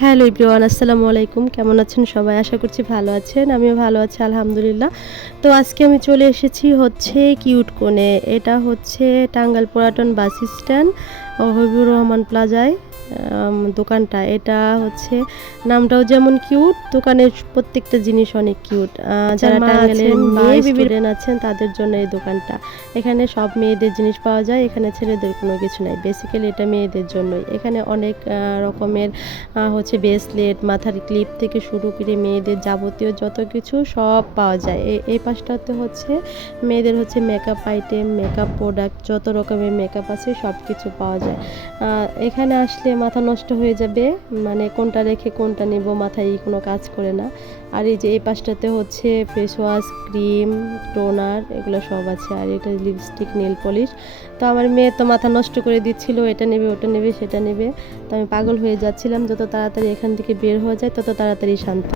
Hello everyone আসসালামু আলাইকুম। কেমন আছেন সবাই? আশা করছি ভালো আছেন। আমিও ভালো আছি, আলহামদুলিল্লাহ। তো আজকে আমি চলে এসেছি হচ্ছে কিউট কোণে। এটা হচ্ছে টাঙ্গাল পুরাটন বাস স্ট্যান্ড হবিবুর রহমান প্লাজায়। দোকানটা। এটা হচ্ছে নামটাও যেমন কিউট দোকানের প্রত্যেকটা জিনিস অনেক কিউট। যারা মা টাঙ্গালের আছেন, মেয়ে স্টুডেন্ট আছেন তাদের জন্য এই দোকানটা। এখানে সব মেয়েদের জিনিস পাওয়া যায় এখানে ছেলেদের কোনো কিছু নাই। বেসিক্যালি এটা মেয়েদের জন্যই। এখানে অনেক রকমের হচ্ছে ব্রেসলেট মাথার ক্লিপ থেকে শুরু করে মেয়েদের যাবতীয় যত কিছু সব পাওয়া যায়। এই পাশটাতে হচ্ছে মেয়েদের হচ্ছে মেকআপ আইটেম মেকআপ প্রোডাক্ট যত রকমের মেকআপ আছে সব কিছু পাওয়া যায়। এখানে আসলে মাথা নষ্ট হয়ে যাবে মানে কোনটা রেখে কোনটা নেব মাথায় কোনো কাজ করে না। আর এই যে এই পাশটাতে হচ্ছে ফেস ওয়াশ ক্রিম টোনার এগুলো সব আছে, আর এটা লিপস্টিক নেল পলিশ তো আমার মেয়ে তো মাথা নষ্ট করে দিচ্ছিল, এটা নেবে, ওটা নেবে, সেটা নেবে। তো আমি পাগল হয়ে যাচ্ছিলাম, যত তাড়াতাড়ি এখান থেকে বের হয়ে যায়, তত তাড়াতাড়ি শান্ত।